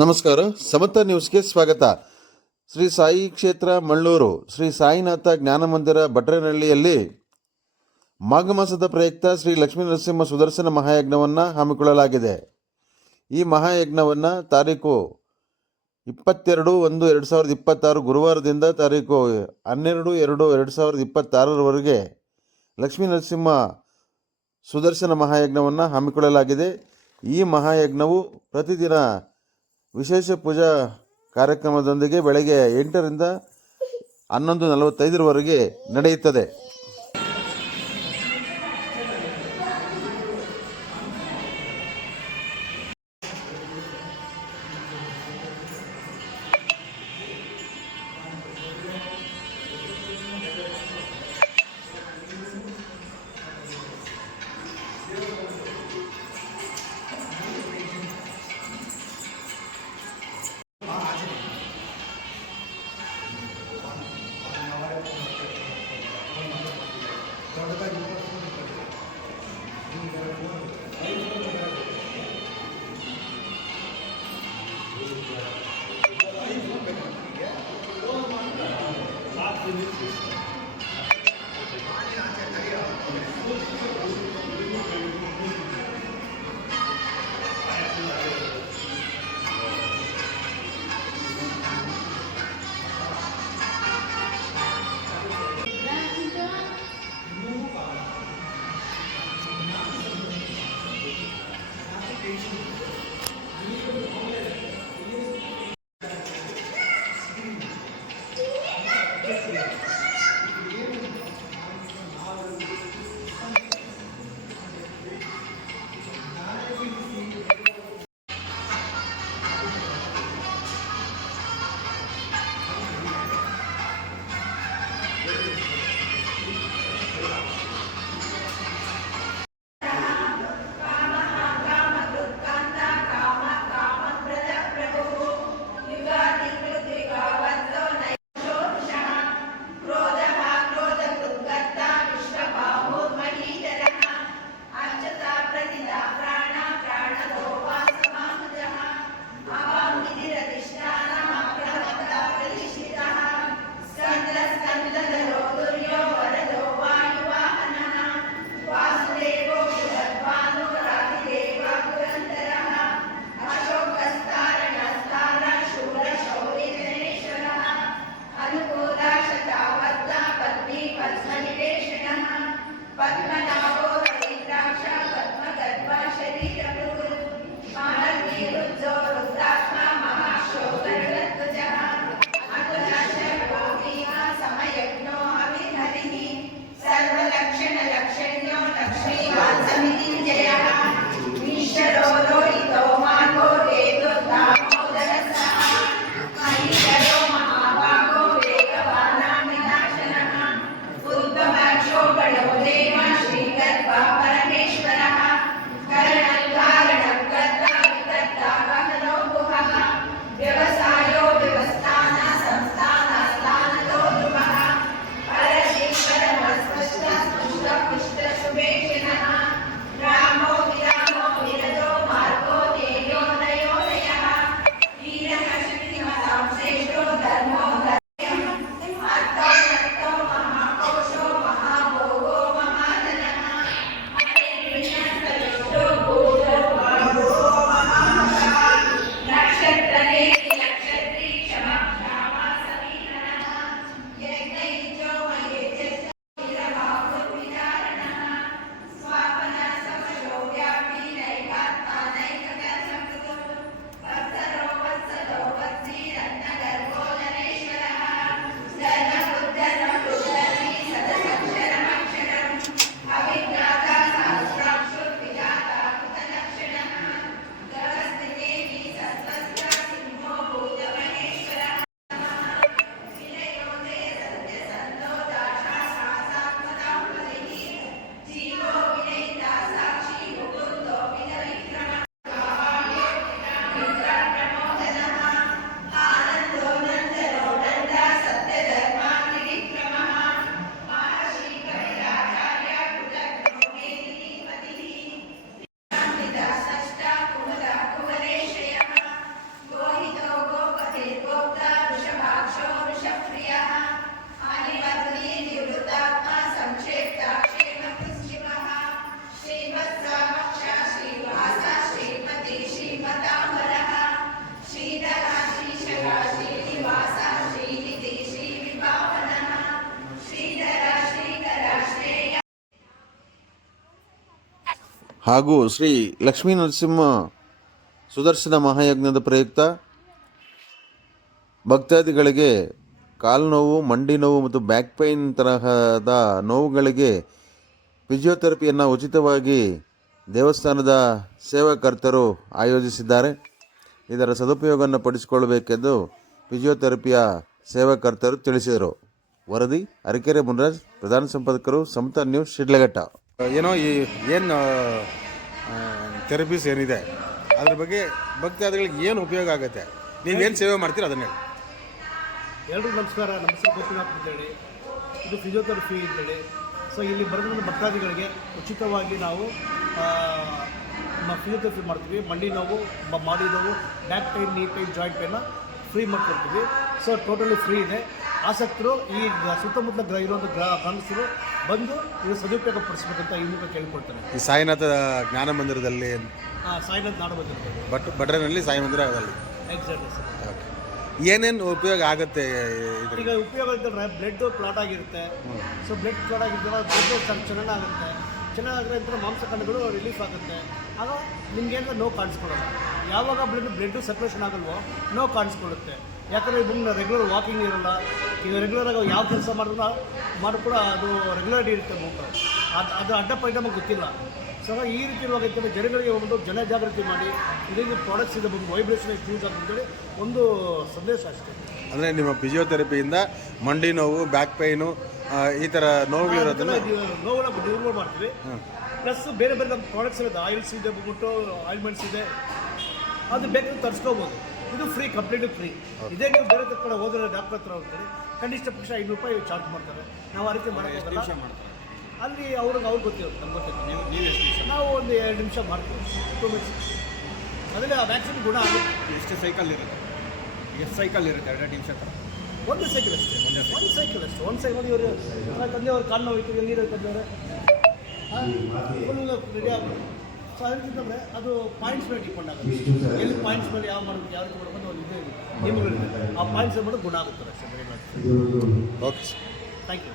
ನಮಸ್ಕಾರ. ಸಮತ ನ್ಯೂಸ್ಗೆ ಸ್ವಾಗತ. ಶ್ರೀ ಸಾಯಿ ಕ್ಷೇತ್ರ ಮಳ್ಳೂರು ಶ್ರೀ ಸಾಯಿನಾಥ ಜ್ಞಾನ ಮಂದಿರ ಭಟ್ರೇನಹಳ್ಳಿಯಲ್ಲಿ ಮಾಘ ಮಾಸದ ಪ್ರಯುಕ್ತ ಶ್ರೀ ಲಕ್ಷ್ಮೀ ನರಸಿಂಹ ಸುದರ್ಶನ ಮಹಾಯಜ್ಞವನ್ನು ಹಮ್ಮಿಕೊಳ್ಳಲಾಗಿದೆ. ಈ ಮಹಾಯಜ್ಞವನ್ನು ತಾರೀಕು 22/1/2026 ಗುರುವಾರದಿಂದ ತಾರೀಕು 12/2/2026 ಲಕ್ಷ್ಮೀ ನರಸಿಂಹ ಸುದರ್ಶನ ಮಹಾಯಜ್ಞವನ್ನು ಹಮ್ಮಿಕೊಳ್ಳಲಾಗಿದೆ. ಈ ಮಹಾಯಜ್ಞವು ಪ್ರತಿದಿನ ವಿಶೇಷ ಪೂಜಾ ಕಾರ್ಯಕ್ರಮದೊಂದಿಗೆ ಬೆಳಗ್ಗೆ 8ರಿಂದ 11:45 ನಡೆಯುತ್ತದೆ. Dev ಹಾಗೂ ಶ್ರೀ ಲಕ್ಷ್ಮೀ ನರಸಿಂಹ ಸುದರ್ಶನ ಮಹಾಯಜ್ಞದ ಪ್ರಯುಕ್ತ ಭಕ್ತಾದಿಗಳಿಗೆ ಕಾಲು ನೋವು, ಮಂಡಿ ನೋವು ಮತ್ತು ಬ್ಯಾಕ್ ಪೈನ್ ತರಹದ ನೋವುಗಳಿಗೆ ಫಿಸಿಯೋಥೆರಪಿಯನ್ನು ಉಚಿತವಾಗಿ ದೇವಸ್ಥಾನದ ಸೇವಾಕರ್ತರು ಆಯೋಜಿಸಿದ್ದಾರೆ. ಇದರ ಸದುಪಯೋಗವನ್ನು ಪಡಿಸಿಕೊಳ್ಳಬೇಕೆಂದು ಫಿಸಿಯೋಥೆರಪಿಯ ಸೇವಾಕರ್ತರು ತಿಳಿಸಿದರು. ವರದಿ ಅರಕೆರೆ ಮುನ್ರಾಜ್, ಪ್ರಧಾನ ಸಂಪಾದಕರು, ಸಮತಾ ನ್ಯೂಸ್, ಶಿಡ್ಲಘಟ್ಟ. ಏನೋ ಏನು ಥೆರಪೀಸ್ ಏನಿದೆ ಅದ್ರ ಬಗ್ಗೆ ಭಕ್ತಾದಿಗಳಿಗೆ ಏನು ಉಪಯೋಗ ಆಗುತ್ತೆ, ನೀವೇನು ಸೇವೆ ಮಾಡ್ತೀರಿ ಅದನ್ನ ಹೇಳಿ. ಎಲ್ರಿಗೂ ನಮಸ್ಕಾರ. ನಮ್ಮ ಹೆಸರು ಗೋಪಿನಾಥ್ ಅಂತೇಳಿ. ಇದು ಫಿಸಿಯೋಥೆರಪಿ ಅಂತೇಳಿ. ಸೊ ಇಲ್ಲಿ ಬರೆದ ಭಕ್ತಾದಿಗಳಿಗೆ ಉಚಿತವಾಗಿ ನಾವು ಫಿಸಿಯೋಥೆರಪಿ ಮಾಡ್ತೀವಿ. ಮಂಡಿ ನೋವು, ಮಾಡಿ ನೋವು, ಬ್ಯಾಕ್ ಪೈನ್, ನೀ ಪೈನ್, ಜಾಯಿಂಟ್ ಪೈನ ಫ್ರೀ ಮಾಡ್ಕೊಡ್ತೀವಿ. ಸೊ ಟೋಟಲಿ ಫ್ರೀ ಇದೆ. ಆಸಕ್ತರು ಈ ಸುತ್ತಮುತ್ತಲ ಇರುವಂಥ ಗಂಡಸರು ಬಂದು ಇದು ಸದುಪಯೋಗ ಪಡಿಸ್ಬೇಕಂತ ಈ ಮೂಲಕ ಕೇಳ್ಕೊಳ್ತಾರೆ. ಈ ಸಾಯಿನಾಥ ಜ್ಞಾನ ಮಂದಿರದಲ್ಲಿ, ಸಾಯಿನಾಥ್ ನಾಡ ಬಂದಿರ್ತಾರೆ ಭಟ್ರೇನಹಳ್ಳಿ ಸಾಯಿ ಮಂದಿರದಲ್ಲಿ ಎಕ್ಸಾಕ್ಟ್ಲಿ ಸರ್. ಏನೇನು ಉಪಯೋಗ ಆಗುತ್ತೆ? ಈಗ ಉಪಯೋಗ ಅಂತಂದರೆ ಬ್ಲಡ್ ಕ್ಲಾಟ್ ಆಗಿರುತ್ತೆ. ಸೊ ಬ್ಲಡ್ ಕ್ಲಾಟ್ ಆಗಿರ್ತಾರೆ, ಬ್ಲಡ್ ಚೆನ್ನಾಗುತ್ತೆ. ಚೆನ್ನಾಗಿದ್ರೆ ಅಂತ ಮಾಂಸಖಂಡಗಳು ರಿಲೀಫ್ ಆಗುತ್ತೆ. ಆಗ ನಿಮಗೇನು ನೋವು ಕಾಣಿಸ್ಕೊಳ್ಳೋಲ್ಲ. ಯಾವಾಗ ಬ್ಲಡ್ ಸರ್ಕ್ಯುಲೇಷನ್ ಆಗಲ್ವೋ ನೋವು ಕಾಣಿಸ್ಕೊಳ್ಳುತ್ತೆ. ಯಾಕಂದರೆ ಇವಾಗ ರೆಗ್ಯುಲರ್ ವಾಕಿಂಗ್ ಇರೋಲ್ಲ. ಈಗ ರೆಗ್ಯುಲರಾಗಿ ಯಾವ ಕೆಲಸ ಮಾಡಿದ್ರು ಕೂಡ ಅದು ರೆಗ್ಯುಲರಿಟಿ ಇರುತ್ತೆ. ಅದು ಅಡ್ಡ ನಮಗೆ ಗೊತ್ತಿಲ್ಲ. ಸೊ ಈ ರೀತಿ ಇರುವಾಗ ಜನಗಳಿಗೆ ಒಂದು ಜನಜಾಗೃತಿ ಮಾಡಿ ಇದರಿಂದ ಪ್ರಾಡಕ್ಟ್ಸ್ ಇದೆ, ಬಂದು ವೈಬ್ರೇಷನ್ ಎಷ್ಟು ಯೂಸ್ ಅಂತೇಳಿ ಒಂದು ಸಂದೇಶ ಅಷ್ಟೇ. ಅಂದರೆ ನಿಮ್ಮ ಫಿಸಿಯೋಥೆರಪಿಯಿಂದ ಮಂಡಿ ನೋವು, ಬ್ಯಾಕ್ ಪೈನು, ಈ ಥರ ನೋವುಗಳಿರೋದನ್ನ ನೋವನ್ನ ರಿಮೂವ್ ಮಾಡ್ತೀವಿ. ಪ್ಲಸ್ ಬೇರೆ ಬೇರೆ ನಮ್ಮ ಪ್ರಾಡಕ್ಟ್ಸ್ ಇರುತ್ತೆ. ಆಯಿಲ್ಸ್ ಇದೆ, ಬಂದ್ಬಿಟ್ಟು ಆಯಿಲ್ಮೆಂಟ್ಸ್ ಇದೆ, ಅದು ಬೇಕಾದ್ರೆ ತರಿಸ್ಕೋಬೋದು. ಇದು ಫ್ರೀ, ಕಂಪ್ಲೀಟ್ಲಿ ಫ್ರೀ. ಇದೇ ನೀವು ಬೇರೆ ಕಡೆ ಹೋದರೆ ಡಾಕ್ಟರ್ ಹತ್ರ ಹೋಗ್ತೀರಿ, ಕನಿಷ್ಠ ಪಕ್ಷ 500 ರೂಪಾಯಿ ಚಾರ್ಜ್ ಮಾಡ್ತಾರೆ. ನಾವು ಆ ರೀತಿ ಮಾಡೋಕ್ಕಾಗಲ್ಲ. ಅಲ್ಲಿ ಅವ್ರಿಗೆ ಗೊತ್ತಿರುತ್ತೆ, ನಮ್ಗೆ ಗೊತ್ತಿರುತ್ತೆ. ನಾವು ಒಂದು 2 ನಿಮಿಷ ಮಾಡ್ತೀವಿ, 2 ಮಿನಿಟ್ಸ್. ಅದರಲ್ಲಿ ಆ ವ್ಯಾಕ್ಸಿನ್ ಗುಣ ಆಗುತ್ತೆ. ಎಷ್ಟು ಸೈಕಲ್ ಇರುತ್ತೆ? ಎರಡು ನಿಮಿಷ ಥರ ಒಂದು ಸೈಕಲ್ ಅಷ್ಟೇ. ಒಂದು ಸೈಕಲ್ ಇವರು ತಂದೆಯವರು ಕಾಲು ನೋವು ಇತ್ತು, ನೀರು ತಂದೆಯವರು ಫುಲ್ ರೆಡಿ ಆಗ್ಬೋದು. ಸೊ ಅದಕ್ಕಿಂತಂದರೆ ಅದು ಪಾಯಿಂಟ್ಸ್ ಮೇಲೆ ಡಿಪೆಂಡ್ ಆಗುತ್ತೆ. ಎಲ್ಲಿ ಪಾಯಿಂಟ್ಸ್ ಮೇಲೆ ಯಾವ ಮಾಡಬೇಕು, ಯಾವ ರೀತಿ ಮಾಡಬೇಕು ಒಂದು ಇದು ನಿಯಮಗಳಿದೆ. ಆ ಪಾಯಿಂಟ್ಸ್ ಮಾಡೋದು ಗುಣ ಆಗುತ್ತದೆ ಅಷ್ಟೇ. Okay sir, thank you.